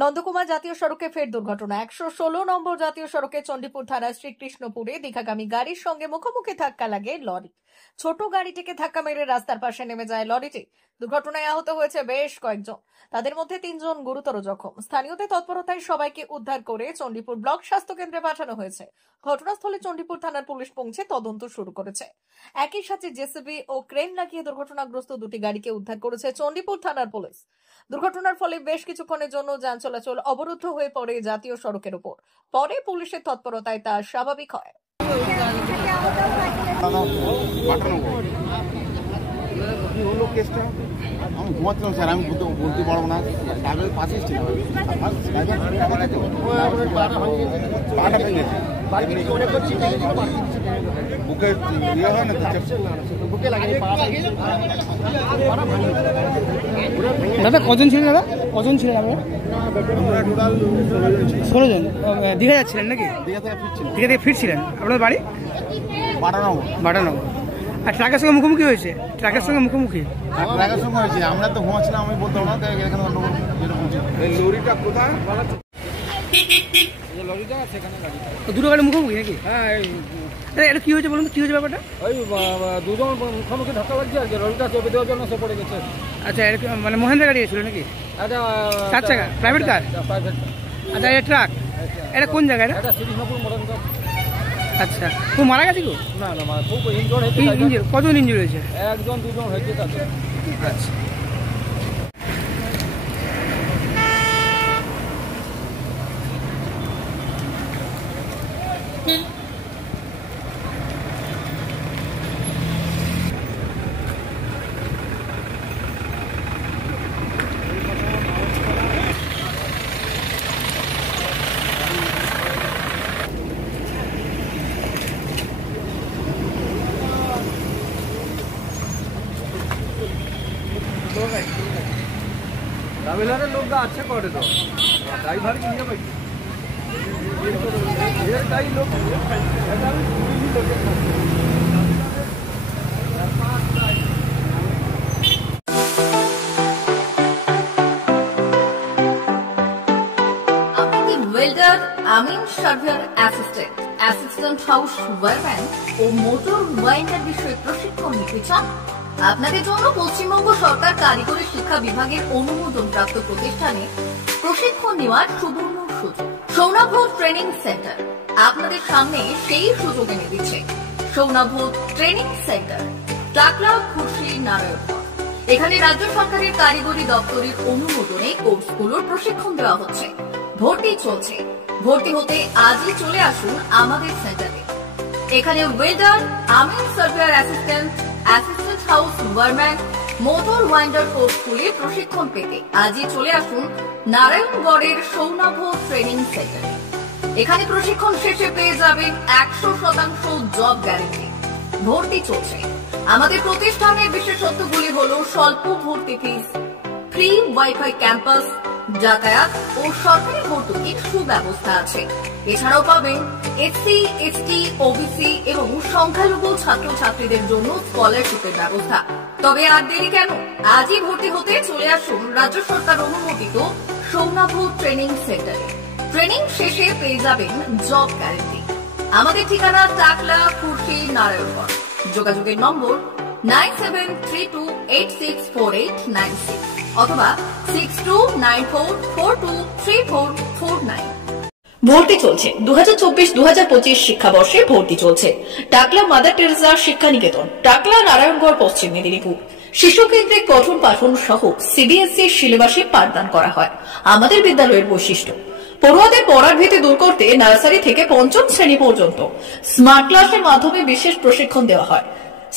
নন্দকুমার জাতীয় সড়কে ফের দুর্ঘটনা। ১১৬ নম্বর জাতীয় সড়কে চণ্ডীপুর থানার শ্রীকৃষ্ণপুরে দীঘাগামী গাড়ির সঙ্গে মুখোমুখি ধাক্কা লাগে লরি। ছোট গাড়িটিকে ধাক্কা মেরে রাস্তার পাশে নেমে যায় লরিটি। দুর্ঘটনায় আহত হয়েছে বেশ কয়েকজন, তাদের মধ্যে ৩ জন গুরুতর জখম। স্থানীয়দের তৎপরতায় সবাইকে উদ্ধার করে চণ্ডীপুর ব্লক স্বাস্থ্য কেন্দ্রে পাঠানো হয়েছে। ঘটনাস্থলে চণ্ডীপুর থানার পুলিশ পৌঁছে তদন্ত শুরু করেছে। একই সাথে জেসিবি ও ক্রেন লাগিয়ে দুর্ঘটনাগ্রস্ত দুটি গাড়িকে উদ্ধার করেছে চণ্ডীপুর থানার পুলিশ। দুর্ঘটনার ফলে বেশ কিছুক্ষণের জন্য যান চলাচল অবরুদ্ধ হয়ে পড়ে জাতীয় সড়কের উপর। পরে পুলিশের তৎপরতায় তা স্বাভাবিক হয়। আমি ঘুমাচ্ছিলাম স্যার, আমি বলতে পারবো না। ড্রাইভারের পাশেই ছিল, পাটা ভেঙেছে, বুকে ইয়ে হয় না, বুকে লাগে। দাদা কজন ছিলেন? দাদা কজন ছিলেন আপনারা? 16 জন। দীঘা যাচ্ছিলেন নাকি? দীঘা থেকে ফিরছিলেন। আপনার বাড়ি বাটানগর। আর ট্রাকের সঙ্গে মুখোমুখি হয়েছে? ট্রাকের সঙ্গে মুখোমুখি হয়েছে। আমরা তো ঘুমাচ্ছিলাম, আমি বলতে পারবো না। লরিটা কোথায়? দুটো গাড়ি মুখোমুখি নাকি? হ্যাঁ। এটা কি হয়েছে বলুন তো, কি হয়েছে ব্যাপারটা? ওই দুজন মুখোমুখি ধাক্কা লাগছে আর কি, লরিটা চেপে দেওয়ার জন্য সে পড়ে গেছে। আচ্ছা, মানে মহেন্দ্র গাড়ি ছিল নাকি? আচ্ছা, 4 চাকা প্রাইভেট কার? প্রাইভেট। আচ্ছা, এটা ট্রাক। এটা কোন জায়গায়? এটা শ্রীকৃষ্ণপুর মডার্ন। আচ্ছা, তো মারা গেছে গো? না না, খুব ইনজোর হয়েছে। কজন ইনজোর হয়েছে? 1-2 জন হয়েছে তাদের। আচ্ছা। ট্রাভেলারের লোকটা আছে করে তো, ড্রাইভার কি নিয়ে পাইছে এটাই লোক। ওয়েল্ডার, আমিন surveyor assistant, assistant house wireman ও মোটর ওয়াইন্ডার বিষয়ে প্রশিক্ষণ নিতে চান? আপনাদের জন্য পশ্চিমবঙ্গ সরকার কারিগরি শিক্ষা বিভাগের অনুমোদনপ্রাপ্ত প্রতিষ্ঠানে প্রশিক্ষণ নেওয়ার সুবর্ণ সুযোগ। সৌনাভ ট্রেনিং সেন্টার আপনাদের সামনে সেই সুযোগ এনে দিচ্ছে। সৌনাভ ট্রেনিং সেন্টার, টাকলা, খুশি, নারায়ণগড়। এখানে রাজ্য সরকারের কারিগরি দপ্তরের অনুমোদনে কোর্সগুলোর প্রশিক্ষণ দেওয়া হচ্ছে। ভর্তি চলছে। ভর্তি হতে আজই চলে আসুন আমাদের সেন্টারে। এখানে ওয়েল্ডার, আমিন surveyor assistant, assistant house wireman, motor winder কোর্সগুলি প্রশিক্ষণ পেতে আজই চলে আসুন নারায়ণগড়ের সৌনাভ ট্রেনিং সেন্টারে। এখানে প্রশিক্ষণ শেষে পেয়ে যাবেন 100% জব গ্যারেন্টি। ভর্তি চলছে। আমাদের প্রতিষ্ঠানের বিশেষত্বগুলি হল স্বল্প ভর্তি ফিস, ফ্রি ওয়াইফাই ক্যাম্পাস, যাতায়াত ও সরকারি ভর্তুকির সুব্যবস্থা আছে। এছাড়াও পাবেন এসসি, এসটি, ওবিসি এবং সংখ্যালঘু ছাত্রছাত্রীদের জন্য স্কলারশিপের ব্যবস্থা। তবে আর দেরি কেন? আজই ভর্তি হতে চলে আসুন রাজ্য সরকার অনুমোদিত সৌনাভ ট্রেনিং সেন্টারে। ট্রেনিং শেষে পেয়ে যাবেন জব গ্যারেন্টি। আমাদের ঠিকানা টাকলা, খুশি, নারায়ণগড়। যোগাযোগের নম্বর 9732864896 অথবা 6294423449। ভর্তি চলছে। 2024-2025 শিক্ষাবর্ষে ভর্তি চলছে। টাকলা মাদার টেরেসা শিক্ষা নিকেতন, টাকলা, নারায়ণগড়, পশ্চিম মেদিনীপুর। শিশু কেন্দ্রিক পঠন পাঠন সহ সিবিএসই সিলেবাসে পাঠদান করা হয়। আমাদের বিদ্যালয়ের বৈশিষ্ট্য: পড়ুয়াদের পড়ার ভীতি দূর করতে নার্সারি থেকে 5ম শ্রেণী পর্যন্ত স্মার্ট ক্লাসের মাধ্যমে বিশেষ প্রশিক্ষণ দেওয়া হয়।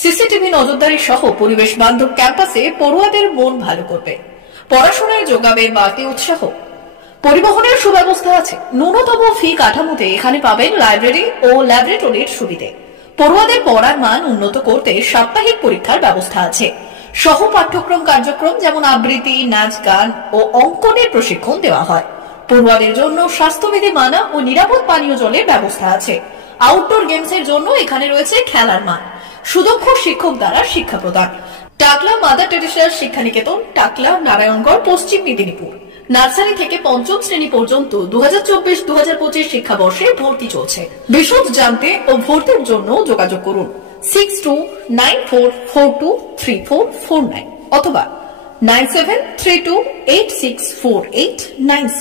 সিসিটিভি নজরদারি সহ পরিবেশ বান্ধব ক্যাম্পাসে পড়ুয়াদের মন ভালো করবে। পড়াশোনায় যোগাবে বাড়তি উৎসাহ। পরিবহনের সুব্যবস্থা আছে। ন্যূনতম ফি কাঠামোতে এখানে পাবেন লাইব্রেরি ও ল্যাবরেটরির সুবিধে। পড়ুয়াদের পড়ার মান উন্নত করতে সাপ্তাহিক পরীক্ষার ব্যবস্থা আছে। সহ পাঠ্যক্রম কার্যক্রম যেমন আবৃত্তি, নাচ, গান ও অঙ্কনের প্রশিক্ষণ দেওয়া হয়। পড়ুয়াদের জন্য স্বাস্থ্যবিধি মানা ও নিরাপদ পানীয় জলের ব্যবস্থা আছে। আউটডোর গেমসের জন্য এখানে রয়েছে খেলার মাঠ। সুদক্ষ শিক্ষক দ্বারা শিক্ষা প্রদান। টাকলা মাদার টেরেসা শিক্ষা নিকেতন, টাকলা, নারায়ণগড়, পশ্চিম মেদিনীপুর। নার্সারি থেকে পঞ্চম শ্রেণী পর্যন্ত 2024-2025 শিক্ষাবর্ষে ভর্তি চলছে। বিশদ জানতে ও ভর্তির জন্য যোগাযোগ করুন 6294423449 অথবা 9732864896।